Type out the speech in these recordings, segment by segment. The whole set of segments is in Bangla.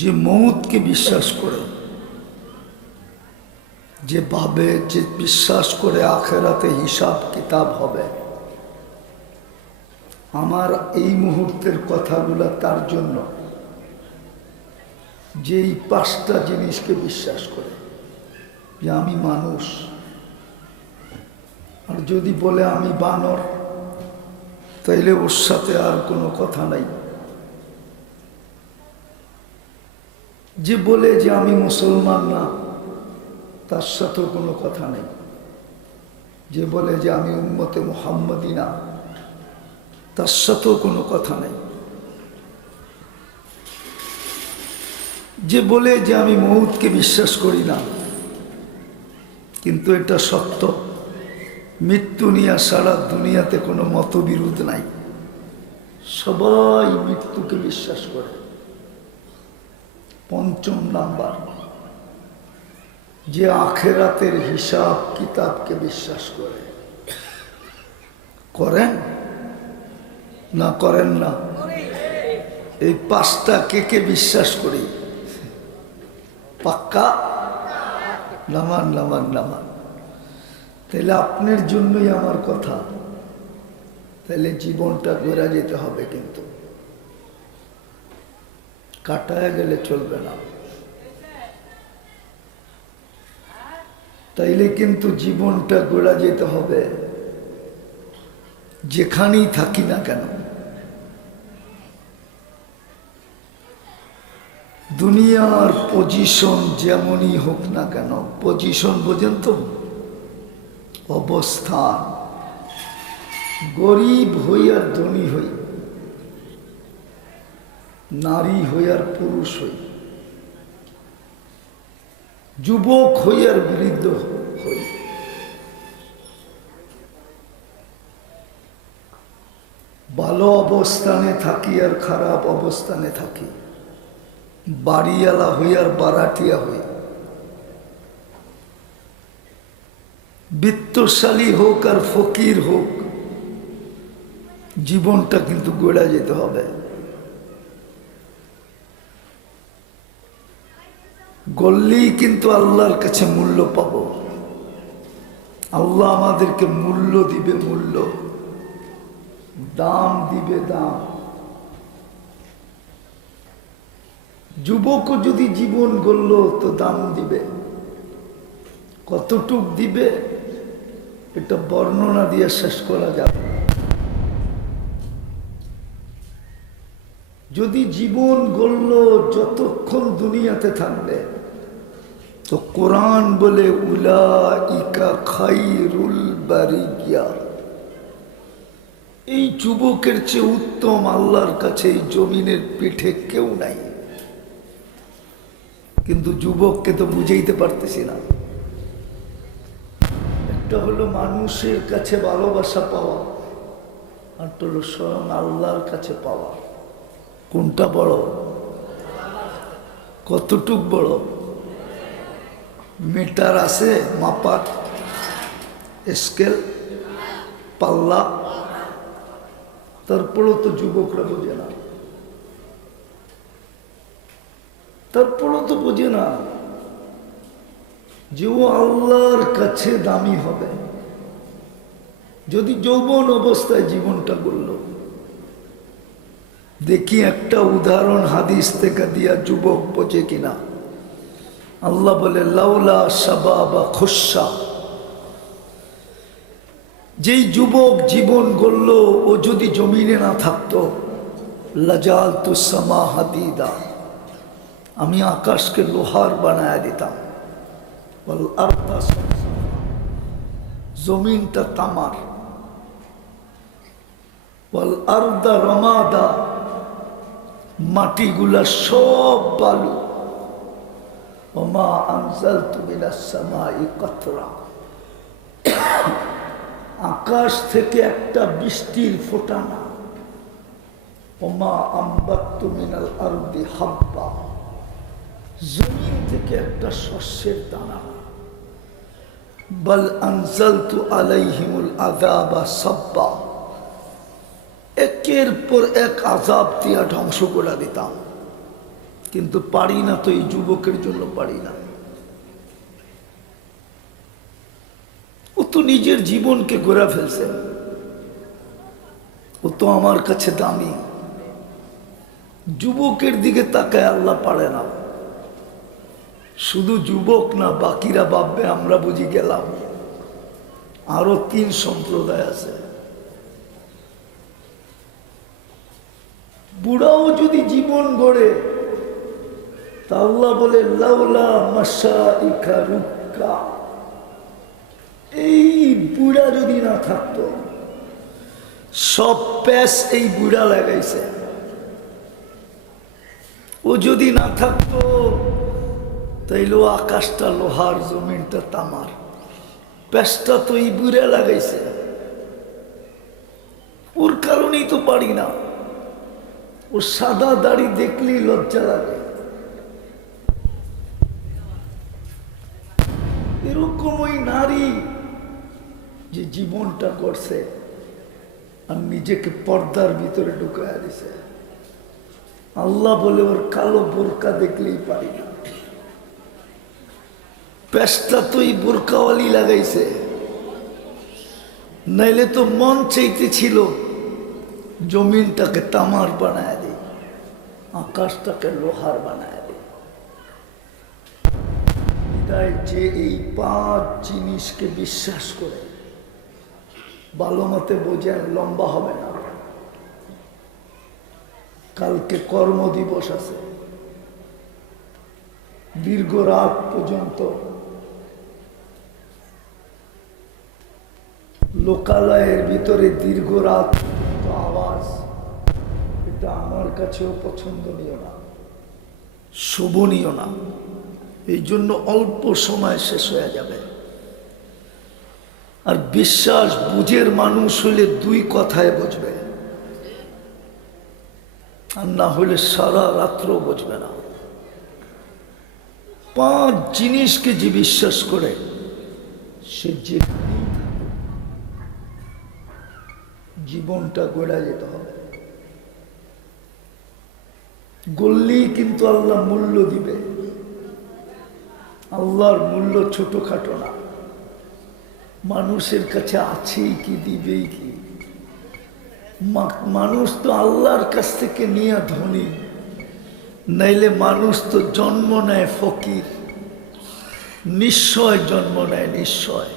যে মৌতকে বিশ্বাস করে, যে ভাবে, যে বিশ্বাস করে আখেরাতে হিসাব কিতাব হবে, আমার এই মুহূর্তের কথাগুলো তার জন্য, যে এই 5টা জিনিসকে বিশ্বাস করে যে আমি মানুষ, আর যদি বলে আমি বানর তাইলে ওর সাথে আর কোনো কথা নাই। যে বলে যে আমি মুসলমান না তার সাথেও কোনো কথা নেই। যে বলে যে আমি উম্মতে মুহাম্মদী না তার সাথেও কোনো কথা নেই। যে বলে যে আমি মউতকে বিশ্বাস করি না, কিন্তু এটা সত্য, মৃত্যু নিয়ে সারা দুনিয়াতে কোনো মতবিরোধ নাই, সবাই মৃত্যুকে বিশ্বাস করে। 5ম নাম্বার, যে আখেরাতের হিসাব কিতাবকে বিশ্বাস করে। করেন না করেন না? এই 5টা কে কে বিশ্বাস করি? পাক্কা? নামান নামান নামান। তাহলে আপনার জন্যই আমার কথা, তাহলে জীবনটা গড়া যেতে হবে, কিন্তু কাটায় গেলে চলবে না। তাইলে কিন্তু জীবনটা গড়া যেতে হবে, যেখানেই থাকি না কেন। দুনিয়ার পজিশন যেমনই হোক না কেন, পজিশন বোঝেন তো, অবস্থান, গরিব হই আর ধনী হই, নারী হই আর পুরুষ হই, যুবক হই আর বৃদ্ধ হই, ভালো অবস্থানে থাকি আর খারাপ অবস্থানে থাকি, বাড়িওয়ালা হই আর বারাটিয়া হই, বিত্তশালী হোক আর ফকির হোক, জীবনটা কিন্তু গড়া যেতে হবে। গড়লেই কিন্তু আল্লাহর কাছে মূল্য পাব। আল্লাহ আমাদেরকে মূল্য দিবে, মূল্য, দাম দিবে, দাম। যুবকও যদি জীবন গড়ল তো দাম দিবে। কতটুক দিবে এটা বর্ণনা দিয়ে শেষ করা যাবে না। যদি জীবন গড়ল যতক্ষণ দুনিয়াতে থাকবে, তো কোরআন বলে উলাইকা খায়রুল বারিয়া, এই যুবকের চেয়ে উত্তম আল্লাহর কাছে এই জমিনের পিঠে কেউ নাই। কিন্তু যুবককে তো বুঝাইতে পারতেছি না। একটা হলো মানুষের কাছে ভালোবাসা পাওয়া, আর হলো স্বয়ং আল্লাহর কাছে পাওয়া। কোনটা বড়? কতটুক বড়? মিটার আছে মাপার, স্কেল, পাল্লা? তারপরও তো যুবকরা বোঝে না, তারপরও তো বোঝে না যে ও আল্লাহর কাছে দামি হবে যদি যৌবন অবস্থায় জীবনটা গড়ল। দেখি একটা উদাহরণ হাদিস থেকে দিয়া যুবক বোঝে কিনা। আল্লাহ বলে লাউলা শাবাবা খুশা, যেই যুবক জীবন গড়ল ও যদি জমিনে না থাকতো, লাজালতু সামা হাদিদা, আমি আকাশকে লোহার বানায় দিতাম, ওয়াল আরদা সাফসফা, জমিনটা তামার, ওয়াল আরদা রমাদা, মাটিগুলা সব বালু, ওমা আনজালতু মিনাস সামাই কাতরা, আকাশ থেকে একটা বৃষ্টির ফোঁটা না, ওমা আম্বাত্তু মিনাল আরদি হাব্বা, জমিন থেকে একটা শস্যের দানা, বাল আনজালতু আলাইহিমুল আযাবা সাব্বা, একের পর এক আযাব দিয়া ধ্বংস করে দিতাম। কিন্তু পারি না তো, এই যুবকের জন্য পারি না। ও তো নিজের জীবনকে গড়ে ফেলছে, ও তো আমার কাছে দামি। যুবকের দিকে তাকায় আল্লাহ পারে না। শুধু যুবক না, বাকিরা ভাববে আমরা বুঝি গেলাম। আরো 3 সম্প্রদায় আছে। বুড়াও যদি জীবন গড়ে, তা আল্লাহ বলে লাউলা মাশাইখা রুক্কা, এই বুড়া যদি না থাকতো, সব প্যাস এই বুড়া লাগাইছে, ও যদি না থাকতো তাইলে আকাশটা লোহার, জমিনটা তামার। প্যাসটা তো এই বুড়া লাগাইছে, ওর কারণেই তো পারি না। ও সাদা দাড়ি দেখলেই লজ্জা লাগে। এরকম ওই নারী যে জীবনটা করছে আর নিজেকে পর্দার ভিতরে ঢুকাইয়া দিছে, আল্লাহ বলে ওর কালো বোরকা দেখলেই পারি না। প্যাসটা তো এই বোরকাওয়ালি লাগাইছে, নাইলে তো মন চাইতেছিল জমিনটাকে তামার বানায় দিই, আকাশটাকে লোহার বানায় দিই। যে এই 5 জিনিসকে বিশ্বাস করে, ভালো মতে বোঝেন, লম্বা হবে না। কালকে কর্মদিবস আছে, দীর্ঘ রাত পর্যন্ত লোকালয়ের ভিতরে দীর্ঘ রাত পর্যন্ত আওয়াজ, এটা আমার কাছেও পছন্দনীয় না, শোভনীয় না। এই জন্য অল্প সময় শেষ হয়ে যাবে। আর বিশ্বাস বুঝের মানুষ হলে 2 কথায় বুঝবে, আর না হলে সারা রাত্র বুঝবে না। 5 জিনিসকে যে বিশ্বাস করে সে যে জীবনটা গড়া যেতে হবে। গড়লেই কিন্তু আল্লাহ মূল্য দিবে। আল্লাহর মূল্য ছোটখাটো না। মানুষের কাছে আছেই কি, দিবেই কি। মানুষ তো আল্লাহর কাছ থেকে নিয়ে ধনী, নাইলে মানুষ তো জন্ম নেয় ফকির, নিশ্চয় জন্ম নেয়, নিশ্চয়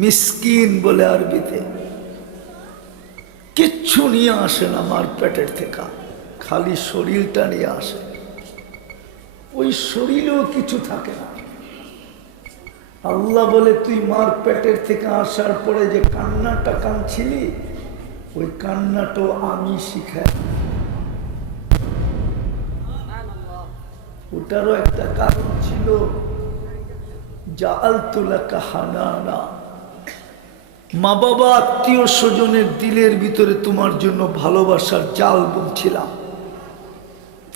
মিসকিন বলে আরবিতে। কিচ্ছু নিয়ে আসে না মার পেটের থেকে, খালি শরীরটা নিয়ে আসে। ওই শরীরেও কিছু থাকে না। আল্লাহ বলে তুই মার পেটের থেকে আসার পরে যে কান্নাটা কাঁদছিলি, ওই কান্নাটাও আমি শিখাই। ওটারও একটা কারণ ছিল, জাআলতু লাকা হানানা, মা বাবা আত্মীয় স্বজনের দিলের ভিতরে তোমার জন্য ভালোবাসার জাল বুনছিলাম।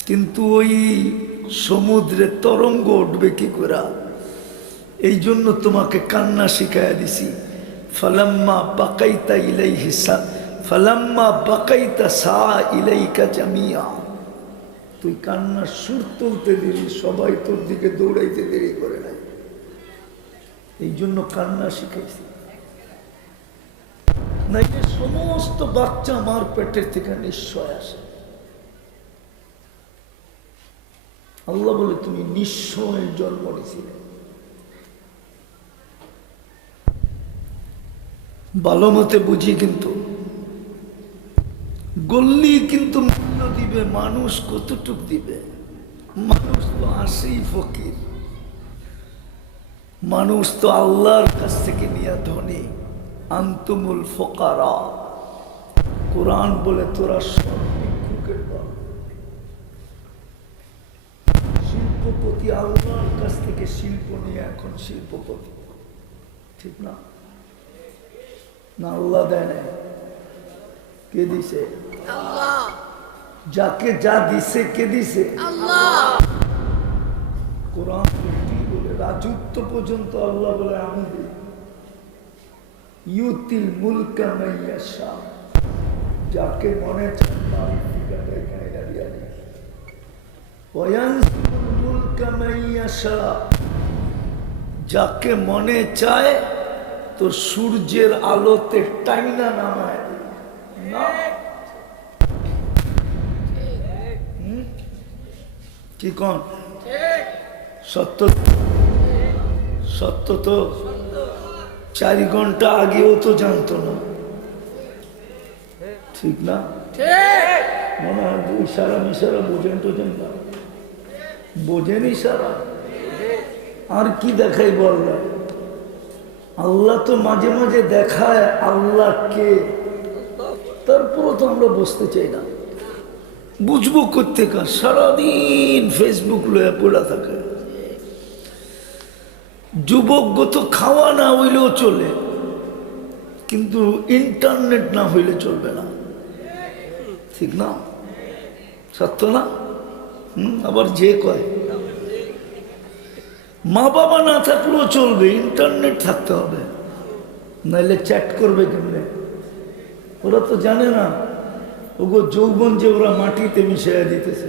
কিন্তু ওই সমুদ্রে তরঙ্গ উঠবে কি করে, এই জন্য তোমাকে কান্না শিখাইয়া দিছি। ফালাম্মা বাকাইতা ইলাইহি ফালাম্মা বাকাইতা সা ইলাইকা জামিয়া, তুই কান্নার সুর তুলতে দেরি, সবাই তোর দিকে দৌড়াইতে দেরি করে নাই, এই জন্য কান্না শিখাইছি। নাইলে সমস্ত বাচ্চা মার পেটের থেকে নিশ্চয় আসে। আল্লাহ বলে তুমি নিশ্চয় জন্ম নিছিলে। ভালো মতে বুঝি, কিন্তু গল্লি কিন্তু মূল্য দিবে। মানুষ কতটুক দিবে? মানুষ তো আসেই ফকির, মানুষ তো আল্লাহর কাছ থেকে নিয়ে ধনী। আনতুমুল ফুকারা, কোরআন বলে তোরা সব ভিক্ষুকের দল। শিল্পপতি আল্লাহর কাছ থেকে শিল্প নিয়ে এখন শিল্পপতি, ঠিক না? না আল্লাহ দেয় নাই? কে দিছে? আল্লাহ। যাকে যা দিছে কে দিছে? আল্লাহ। কোরআন বলে রাজত্ব পর্যন্ত আল্লাহ বলে আমি দিই। ইউতিল মুলকা মান ইয়াশা, যাকে মনে চায় তার ঠিকানা এখানে দাঁড়িয়ে নেই। ওয়ায়ানসিবুল মুলকা মান ইয়াশা, যাকে মনে চায় তো সূর্যের আলোতে টাইনা নামায় না। কি কোন সত্য? সত্য তো 4 ঘন্টা আগেও তো জানতো না, ঠিক না? মনে হয় ইশারা মিশারা বোঝেন টোঝেন না, বোঝেন ইশারা। আর কি দেখাই বললা? আল্লাহ তো মাঝে মাঝে দেখায় আল্লাহকে, তারপরও তো আমরা বুঝতে চাই না। বুঝবো কোত্থেকে? সারাদিন ফেসবুক লয়ে পড়া থাকে। যুবক তো খাওয়া না হইলেও চলে, কিন্তু ইন্টারনেট না হইলে চলবে না, ঠিক না? সত্য না? আবার যে কয় মা বাবা না থাকলেও চলবে, ইন্টারনেট থাকতে হবে, নাইলে চ্যাট করবে কেমনে? ওরা তো জানে না ওগো যৌবন যে ওরা মাটিতে মিশিয়ে দিতেছে।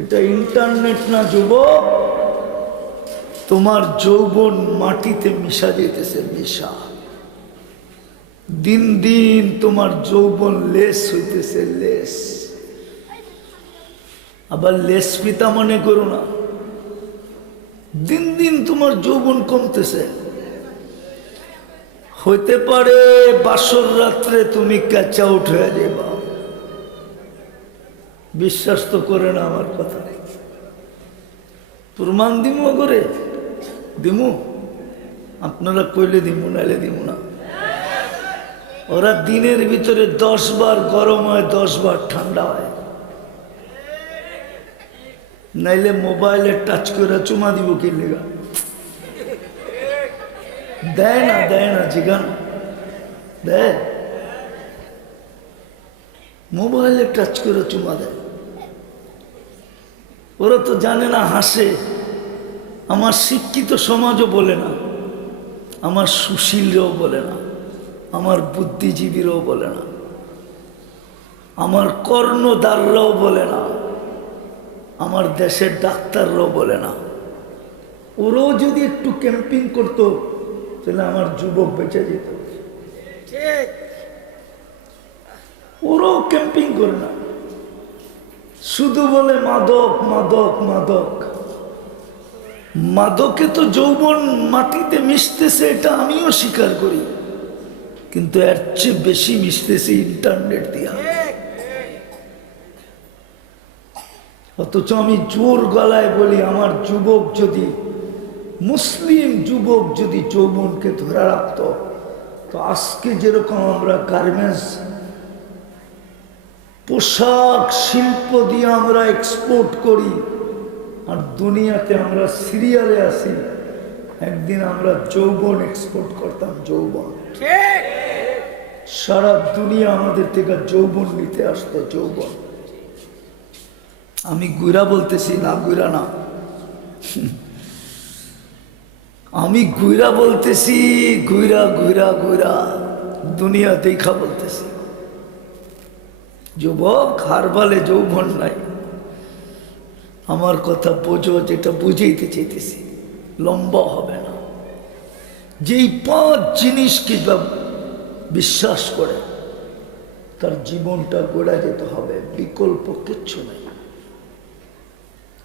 এটা ইন্টারনেট না যুবক, তোমার যৌবন মাটিতে মিশা যেতেছে, মিশা। দিন দিন তোমার যৌবন লেস হইতেছে, লেস। আবার লেস পিতা মনে করো না, দিন দিন তোমার যৌবন কমতেছে। হইতে পারে বাসর রাত্রে তুমি ক্যাচ আউট হয়ে যাবা। বিশ্বাস তো করে না আমার কথা, প্রমাণ দিমু করে দিমু, আপনারা কইলে দিমু, নাইলে দিমু না। ওরা দিনের ভিতরে 10 বার গরম হয়, 10 বার ঠান্ডা হয়। নাইলে মোবাইলে টাচ করে চুমা দিব কি লেগা? দেয় না, দেয় না, জিগান দেয়? মোবাইলে টাচ করে চুমা দেয়। ওরা তো জানে না, হাসে। আমার শিক্ষিত সমাজও বলে না, আমার সুশীলরাও বলে না, আমার বুদ্ধিজীবীরাও বলে না, আমার কর্ণধাররাও বলে না, আমার দেশের ডাক্তাররাও বলে না। ওরাও যদি একটু ক্যাম্পিং করতো তাহলে আমার যুবক বেঁচে যেত। ওরাও ক্যাম্পিং করে না, শুধু বলে মাদক মাদক মাদক। মাদকে তো যৌবন মাটিতে মিশতেছে, এটা আমিও স্বীকার করি, কিন্তু এর চেয়ে বেশি মিশতেছে ইন্টারনেট দিয়া। অথচ আমি জোর গলায় বলি, আমার যুবক যদি, মুসলিম যুবক যদি যৌবনকে ধরে রাখত, তো আজকে যেরকম আমরা গার্মেন্টস পোশাক শিল্প দিয়ে আমরা এক্সপোর্ট করি, আর দুনিয়াতে আমরা সিরিয়ালে আছি, একদিন আমরা যৌবন এক্সপোর্ট করতাম। যৌবন, সারা দুনিয়া আমাদের থেকে যৌবন নিতে আসতো, যৌবন। আমি গুইরা বলতেছি না, গুইরা না, আমি গুইরা বলতেছি, গুইরা গুইরা গুইরা দুনিয়া দেখা বলতেছি। যুবক হারবালে যৌবন নাই। আমার কথা বোঝো, যেটা বুঝাইতে চাইতেছি, লম্বা হবে না। যেই 5 জিনিসকে বিশ্বাস করে তার জীবনটা গোড়া যেতে হবে, বিকল্প কিচ্ছু নেই।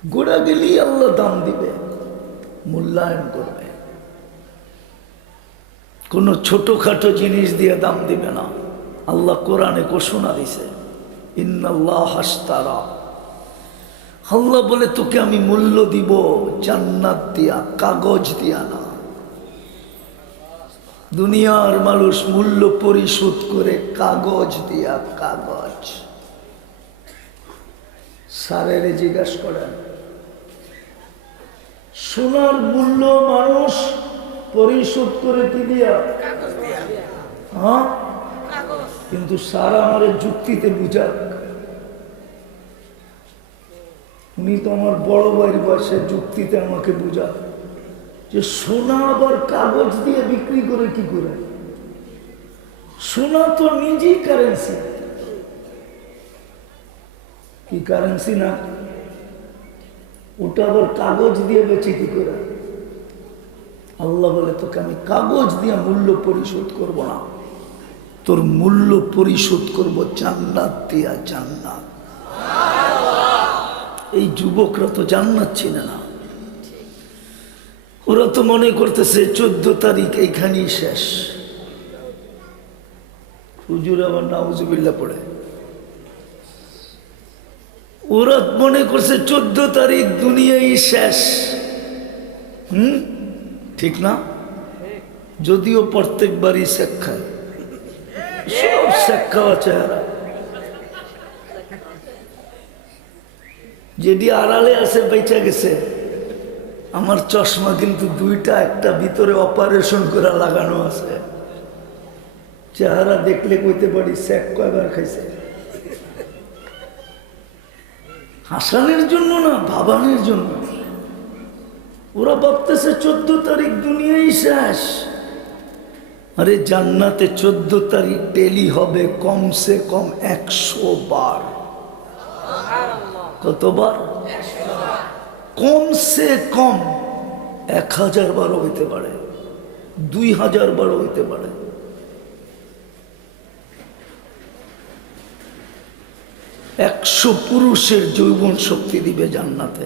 গোড়া গেলেই আল্লাহ দাম দিবে, মূল্যায়ন করবে। কোনো ছোটখাটো জিনিস দিয়ে দাম দিবে না। আল্লাহ কোরআনে ঘোষণা দিছে, ইন্নাল্লাহ হাশতারা, আল্লাহ বলে তোকে আমি মূল্য দিব জান্নাত দিয়া, কাগজ দিয়া না। দুনিয়ার মানুষ মূল্য পরিশোধ করে কাগজ দিয়া, কাগজ। স্যারের জিজ্ঞাসা করেন, সোনার মূল্য মানুষ পরিশোধ করে কি দিয়া? হ্যাঁ, কিন্তু স্যার আমার যুক্তিতে বুঝাক। উনি তো আমার বড় ভাইয়ের বয়সে, যুক্তিতে আমাকে বুঝাক যে সোনা আবার কাগজ দিয়ে বিক্রি করে কি করে? সোনা তো নিজেই কারেন্সি। কি কারেন্সি না, ওটা আবার কাগজ দিয়ে বেচে কি করে? আল্লাহ বলে তোকে আমি কাগজ দিয়ে মূল্য পরিশোধ করব না, তোর মূল্য পরিশোধ করব জান্নাত দিয়া। জান্নাত। এই যুবকরা তো জান্নাত চিনে না, ওরা তো মনে করতেছে 14 তারিখ এইখানেই শেষ। হুজুর আবার নাউজুবিল্লাহ পড়ে, ওরা মনে করছে 14 তারিখ দুনিয়াই শেষ। ঠিক না? যদিও প্রত্যেকবারই শেখ খায়, সব শেখ খাওয়া চেহারা। যেটি আড়ালে আছে বেঁচে গেছে। আমার চশমা কিন্তু দুইটা, একটা ভিতরে অপারেশন করে লাগানো আছে। চেহারা দেখলে কইতে পারি শেখ কয়বার খাইছে। হাসানের জন্য না, ভাবানের জন্য। ওরা ভাবতেছে 14 তারিখ দুনিয়াই শেষ। আরে জান্নাতে 14 তারিখ ডেলি হবে কমসে কম 100 বার। কতবার? কমসে কম 1000 বারও হইতে পারে, 2000 বারও হইতে পারে। একশো পুরুষের যৌবন শক্তি দিবে জান্নাতে।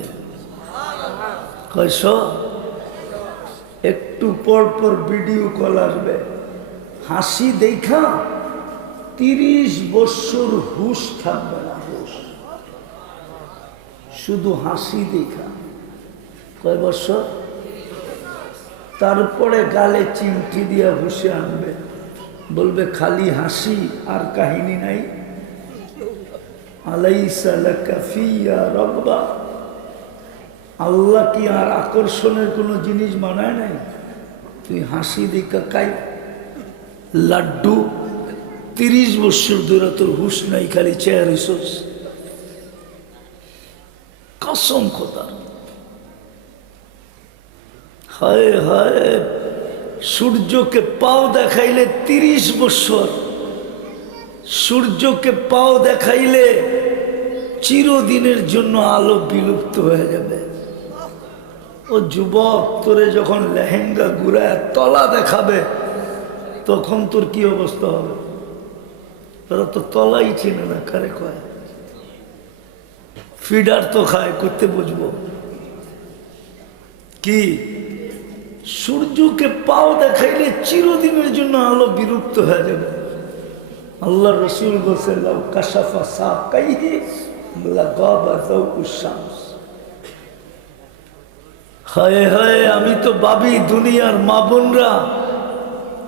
কয়শ? একটু পর পর ভিডিও কল আসবে, হাসি দেখা 30 বছর হুশ থাকবে না। হুশ শুধু হাসি দেখা। কয় বছর? তারপরে গালে চিমটি দিয়া হুশে আনবে, বলবে খালি হাসি আর কাহিনী নাই। আলাইসা লাকা ফিয়া রাব্বা, আল্লাহ কি আর আকর্ষণের কোনো জিনিস বানায় নাই? তুই হাসি দেখা কাই লাড্ডু। 30 বছর ধরে তোর হুশ নাই, খালি চেয়ার হইছস। কসম খোদা। হায় হায়, সূর্যকে পাও দেখাইলে 30 বছর, সূর্যকে পাও দেখাইলে চিরদিনের জন্য আলো বিলুপ্ত হয়ে যাবে। ও যুবক, তোরে যখন লেহেঙ্গা ঘুরায় তলা দেখাবে তখন তোর কি অবস্থা হবে? তোরা তো তলাই চিনে না, কারে কয়? ফিডার তো খায়, করতে বুঝবো কি? সূর্যকে পাও দেখাইলে চিরদিনের জন্য আলো বিলুপ্ত হয়ে যাবে। আল্লাহ রসুল বলছেন লাউ কাশাফা সাকাইহি লাগাবা যাওকুশ শামস। হায় হায়, আমি তো ভাবি দুনিয়ার মা বোনরা,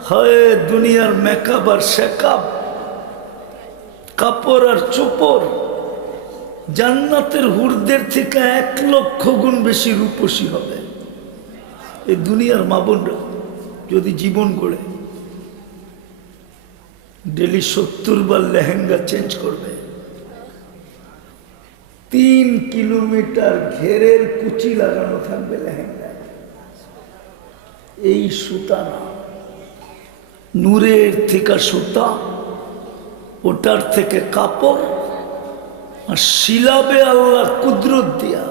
হায় দুনিয়ার মেকআপ আর শেকআপ, কাপড় আর চোপড় জান্নাতের হুরদের থেকে 1 লক্ষ গুণ বেশি রূপসী হবে। এই দুনিয়ার মা বোনরা যদি জীবন গড়ে ডেলি 70 বার লেহেঙ্গা চেঞ্জ করবে, 3 কিলোমিটার ঘেরের কুচি লাগানো থাকবে লেহেঙ্গায়। এই সুতা না, নূরের থেকে সুতা, ওটার থেকে কাপড়, আর শিলাবে আল্লাহ কুদরত দিয়া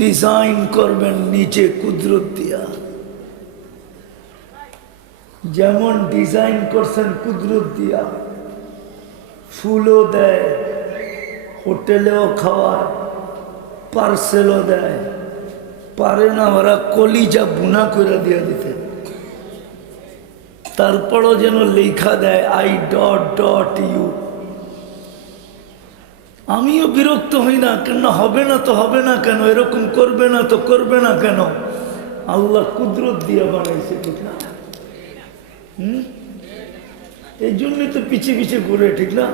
ডিজাইন করবেন নিচে কুদরত দিয়া। যেমন ডিজাইন করছেন কুদরত দিয়া, ফুলও দেয়, হোটেলেও খাওয়ায়, পার্সেলও দেয়। পারে না ওরা কলিজা বুনা করে দিয়ে দিতে, তারপরও যেন লেখা দেয় I.U। আমিও বিরক্ত হই না, কেন হবে না তো হবে না কেন, এরকম করবে না তো করবে না কেন? আল্লাহ কুদরত দিয়ে বানাইছে, ঠিক না? এই জন্যই তো পিছিয়ে পিছিয়ে ঘুরে, ঠিক না?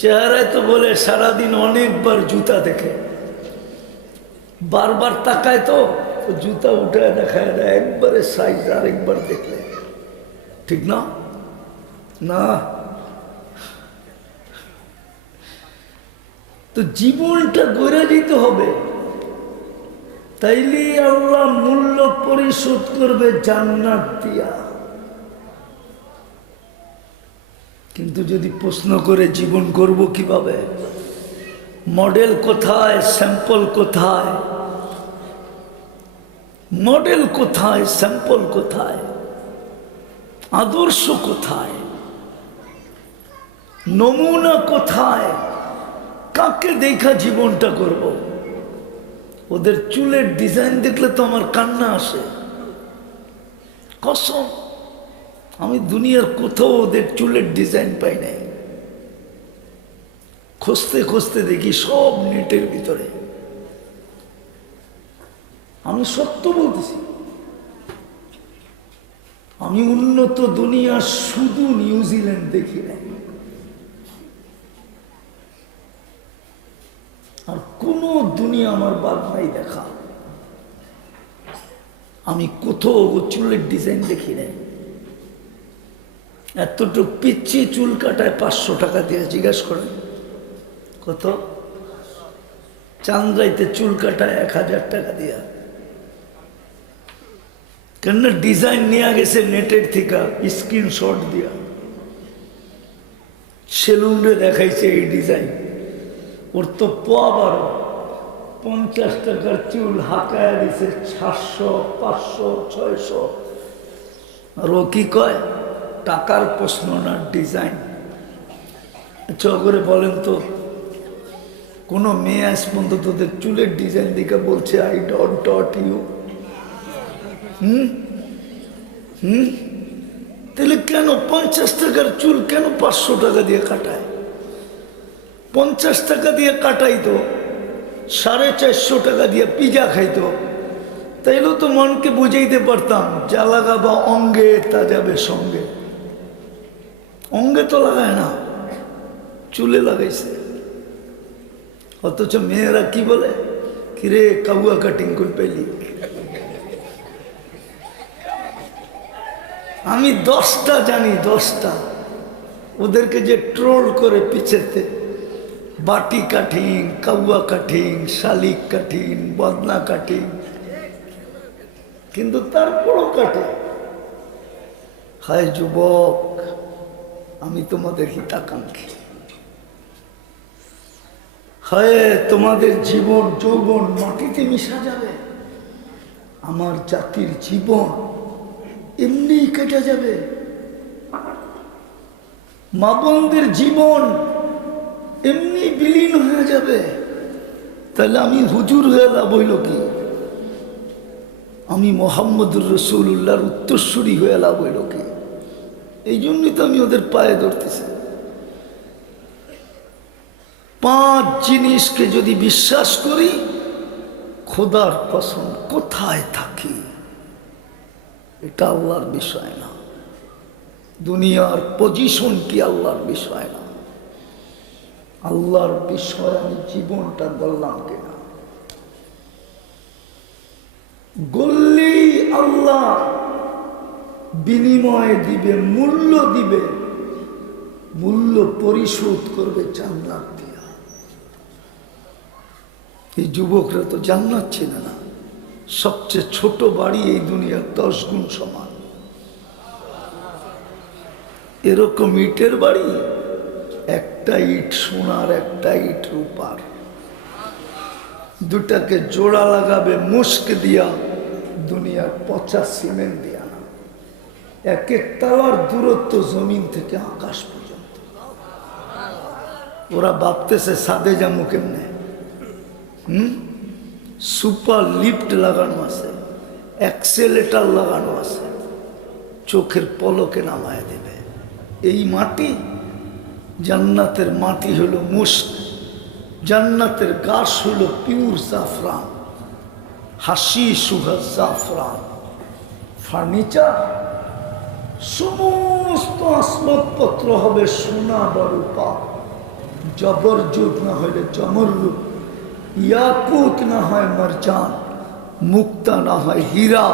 চেহারায় তো বলে সারাদিন অনেকবার জুতা দেখে, বারবার তাকায় তো জুতা উঠে দেখায় দেয়, একবারে সাইজ আরেকবার দেখলে, ঠিক না? না, তো জীবনটা গড়ে দিতে হবে, তাইলে আল্লাহ মূল্য পরিশোধ করবে জান্নাত দিয়া। কিন্তু কিন্তু যদি প্রশ্ন করে জীবন করব কিভাবে, মডেল কোথায়, স্যাম্পল কোথায়, মডেল কোথায়, স্যাম্পল কোথায়, আদর্শ কোথায়, নমুনা কোথায়, কাকে দেখা জীবনটা করব? ওদের চুলের ডিজাইন দেখলে তো আমার কান্না আসে। কসম, আমি দুনিয়ার কোথাও ওদের চুলের ডিজাইন পাই নাই। খুঁজতে খুঁজতে দেখি সব নেটের ভিতরে। আমি সত্য বলতেছি, আমি উন্নত দুনিয়া শুধু নিউজিল্যান্ড দেখি নাই, আর কোন দুনিয়া আমার বাদ নাই দেখা। আমি কোথাও চুলের ডিজাইন দেখি নাই। এতটুক পিচ্ছি চুল কাটায় 500 টাকা দিয়ে, জিজ্ঞাসা করেন কত? চান্দ্রাইতে চুল কাটায় 1000 টাকা দিয়া। কেন ডিজাইন নিয়ে গেছে নেটের থেকে স্ক্রিনশট দিয়া, সেলুনে দেখাইছে এই ডিজাইন। ওর তো 50 টাকার চুল হাঁকায় দিছে 700, 500, 600। আর ও কি কয়, টাকার প্রশ্ন না, ডিজাইন। আচ্ছা করে বলেন তো, কোনো মেয়ে আজ পর্যন্ত তোদের চুলের ডিজাইন দেখে বলছে আই ডট ইউ? তাহলে কেন 50 টাকার চুল কেন 500 টাকা দিয়ে কাটায়? 50 টাকা দিয়ে কাটাইতো, 450 টাকা দিয়ে পিজা খাইতো, তাইলেও তো মনকে বুঝাইতে পারতাম, যা লাগাবা অঙ্গে তা যাবে সঙ্গে। অঙ্গে তো লাগায় না, চুলে লাগাইছে। অথচ মেয়েরা কি বলে, কিরে কাউয়া কাটিং করে পেলি। আমি 10টা জানি, 10টা। ওদেরকে যে ট্রোল করে পিছেতে, বাটি কাটিং, কাউয়া কাটিং, শালিক কাটিং, বদনা কাটিং, কিন্তু তারপরও কাটে। হায় যুবক, আমি তোমাদের হিতাকাঙ্ক্ষী। হায় তোমাদের জীবন যৌবন মাটিতে মিশা যাবে। আমার জাতির জীবন এমনি কেটে যাবে। মা বোনদের জীবন এমনি বিলীন হয়ে যাবে। তাহলে আমি হুজুর হয়ে লাভ হইল কি? আমি মোহাম্মদুর রসুল্লাহর উত্তরসূরি হয়ে লাভ হইল কি? এই জন্যই তো আমি ওদের পায়ে ধরতেছি। 5 জিনিসকে যদি বিশ্বাস করি, খোদার কসম কোথায় থাকি এটা আল্লাহর বিষয় না, দুনিয়ার পজিশন কি আল্লাহর বিষয় না, আল্লাহর বিষয় আমি জীবনটা বললাম কিনা। গল্লি আল্লাহ বিনিময় দিবে, মূল্য দিবে, মূল্য পরিশোধ করবে জান্নাত দিয়া। এই যুবকরা তো জান্নাত চেনে না। সবচেয়ে ছোট বাড়ি এই দুনিয়ার 10 গুণ সমান। এরকম ইটের বাড়ি, একটা ইট সোনার, একটা ইট রূপার। দুটাকে জোড়া লাগাবে মুস্ক দিয়া, দুনিয়ার পচা সিমেন্ট দিয়া না। এক এক তালার দূরত্ব জমিন থেকে আকাশ পর্যন্ত। ওরা ভাবতেছে সাদে যামু কেমনে। সুপার লিফট লাগানো আছে, অ্যাক্সেলেটার লাগানো আছে, চোখের পলকে নামায় দেবে। এই মাটি, জান্নাতের মাটি হলো মুস্ক, জান্নাতের গাছ হলো পিওর জাফরান, হাসি সুহা জাফরান। ফার্নিচার, সমস্ত আসবাবপত্র হবে সোনা বা রূপা, জবরজুদ না হলে জমরজুদ, ইয়াকুত না হয় মারজান, মুক্তা না হয় হীরা।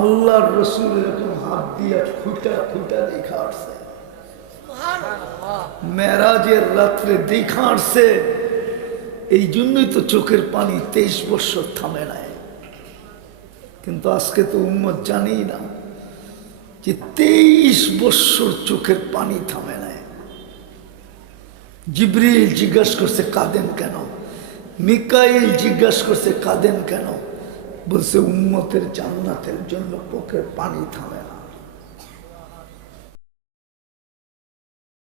আল্লাহর রসুল এরকম হাত দিয়ে খুঁটা খুঁটা দেখা আসছে, মেরাজের রাত্রে দেখা আসছে। এই জন্যই তো চোখের পানি 23 বছর থামে নাই। কিন্তু আজকে তো উম্মত জানেই না যে 23 বছর চোখের পানি থামে নাই। জিবরিল জিজ্ঞাসা করছে কাঁদেন কেন? মিকাইল জিজ্ঞাসা করছে কাঁদেন কেন? বলছে উম্মতের জান্নাতের জন্য চোখের পানি থামে না।